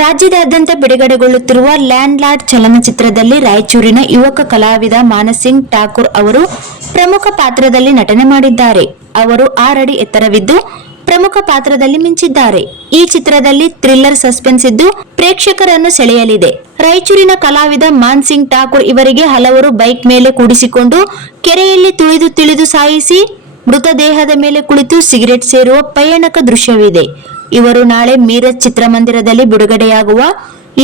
ರಾಜ್ಯದಾದ್ಯಂತ ಬಿಡುಗಡೆಗೊಳ್ಳುತ್ತಿರುವ land lord ಚಲನಚಿತ್ರದಲ್ಲಿ ರಾಯಚೂರಿನ ಯುವಕ ಕಲಾವಿದ ಮಾನಸ್ ಸಿಂಗ್ ಠಾಕೂರ್ ಅವರು ಪ್ರಮುಖ ಪಾತ್ರದಲ್ಲಿ ನಟನೆ ಮಾಡಿದ್ದಾರೆ. ಅವರು 6 ಅಡಿ ಎತ್ತರವಿದ್ದು ಪ್ರಮುಖ ಪಾತ್ರದಲ್ಲಿ ಮಿಂಚಿದ್ದಾರೆ. ಈ ಚಿತ್ರದಲ್ಲಿ ಥ್ರಿಲ್ಲರ್ ಸಸ್ಪೆನ್ಸ್ ಇದ್ದು ಪ್ರೇಕ್ಷಕರನ್ನು ಸೆಳೆಯಲಿದೆ. ರಾಯಚೂರಿನ ಕಲಾವಿದ ಮಾನ್ ಸಿಂಗ್ ಠಾಕೂರ್ ಇವರಿಗೆ ಹಲವರು ಬೈಕ್ ಮೇಲೆ ಕೂಡಿಸಿಕೊಂಡು ಕೆರೆಯಲ್ಲಿ ತಿಳಿದು ಸಾಯಿಸಿ ಮೃತದೇಹದ ಮೇಲೆ ಕುಳಿತು ಸಿಗರೆಟ್ ಸೇರುವ ಭಯಾನಕ ದೃಶ್ಯವಿದೆ. ಇವರು ನಾಳೆ ಮೀರಜ್ ಚಿತ್ರಮಂದಿರದಲ್ಲಿ ಬಿಡುಗಡೆಯಾಗುವ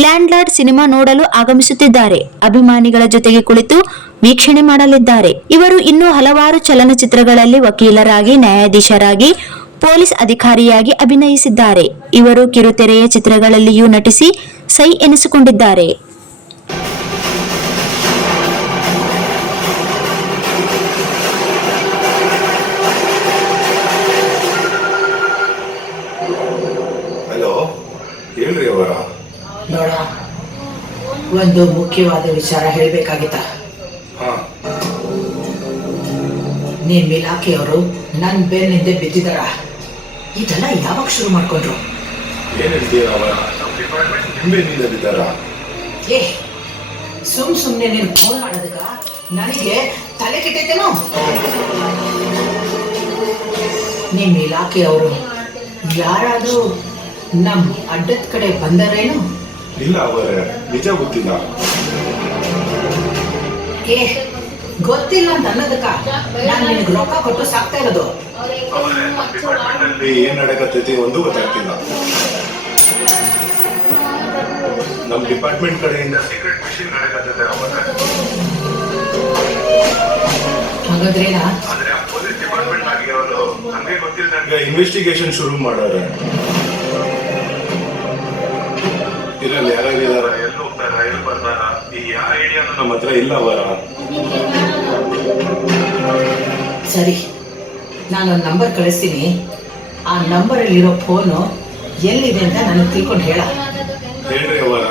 ಲ್ಯಾಂಡ್ ಲಾರ್ಡ್ ಸಿನಿಮಾ ನೋಡಲು ಆಗಮಿಸುತ್ತಿದ್ದಾರೆ. ಅಭಿಮಾನಿಗಳ ಜೊತೆಗೆ ಕುಳಿತು ವೀಕ್ಷಣೆ ಮಾಡಲಿದ್ದಾರೆ. ಇವರು ಇನ್ನೂ ಹಲವಾರು ಚಲನಚಿತ್ರಗಳಲ್ಲಿ ವಕೀಲರಾಗಿ, ನ್ಯಾಯಾಧೀಶರಾಗಿ, ಪೊಲೀಸ್ ಅಧಿಕಾರಿಯಾಗಿ ಅಭಿನಯಿಸಿದ್ದಾರೆ. ಇವರು ಕಿರುತೆರೆಯ ಚಿತ್ರಗಳಲ್ಲಿಯೂ ನಟಿಸಿ ಸೈ ಎನಿಸಿಕೊಂಡಿದ್ದಾರೆ. ನೋಡ, ಒಂದು ಮುಖ್ಯವಾದ ವಿಚಾರ ಹೇಳ್ಬೇಕಾಗಿತ್ತ. ನಿಮ್ ಇಲಾಖೆಯವರು ನನ್ ಬೆನ್ನಿಂದ ಬಿದ್ದಿದಾರ. ಇದೆಲ್ಲ ಯಾವಾಗ ಶುರು ಮಾಡ್ಕೊಂಡ್ರು? ಏ, ಸುಮ್ನೆ ನೀನು ಫೋನ್ ಮಾಡೋದಕ್ಕ ನನಗೆ ತಲೆ ಕೆಟ್ಟೈತೇನೋ. ನಿಮ್ ಇಲಾಖೆಯವರು ಯಾರಾದ್ರೂ ನಮ್ ಅಡ್ಡದ ಕಡೆ ಬಂದರೇನು? ಇಲ್ಲ, ಅವರೇ ನಿಜ ಗೊತ್ತಿಲ್ಲ. ಏ, ಗೊತ್ತಿಲ್ಲ ಅಂತ ಅನ್ನೋದಕ್ಕ ನಾನು ನಿನಗೆ ರೊಕ್ಕ ಕೊಟ್ಟು ಸಾಕ್ತಾ ಇರೋದು. ಏನ್ ನಡೆಕತ್ತೈತಿ ಒಂದು ಗೊತ್ತಾಗ್ತಿಲ್ಲ. ನಮ್ ಡಿಪಾರ್ಟ್ಮೆಂಟ್ ಕಡೆಯಿಂದ ಸೀಕ್ರೆಟ್ ಮಿಷನ್ ನಡೆಕತ್ತೈತೆ. ಹಾಗಾದ್ರೆ ಪೊಲೀಸ್ ಡಿಪಾರ್ಟ್ಮೆಂಟ್ ಆಗಿರೋದು ನಮ್ಗೆ ಗೊತ್ತಿಲ್ಲ. ನಂಗೆ ಇನ್ವೆಸ್ಟಿಗೇಷನ್ ಶುರು ಮಾಡೋರೆ. ಇದರಲ್ಲಿ ಯಾರ್ಯಾರಿದಾರ, ಎಲ್ಲಿ ಹೋಗ್ತಾರ, ಎಲ್ಲಿ ಬರ್ತಾರ, ಈ ಯಾವ ಐಡಿಯಾನು ನಮ್ಮ ಹತ್ರ ಇಲ್ಲ. ಅವರ ಸರಿ, ನಾನೊಂದು ನಂಬರ್ ಕಳಿಸ್ತೀನಿ. ಆ ನಂಬರಲ್ಲಿರೋ ಫೋನು ಎಲ್ಲಿದೆ ಅಂತ ನನಗೆ ತಿಳ್ಕೊಂಡು ಹೇಳ್ರಿ ಅವರ.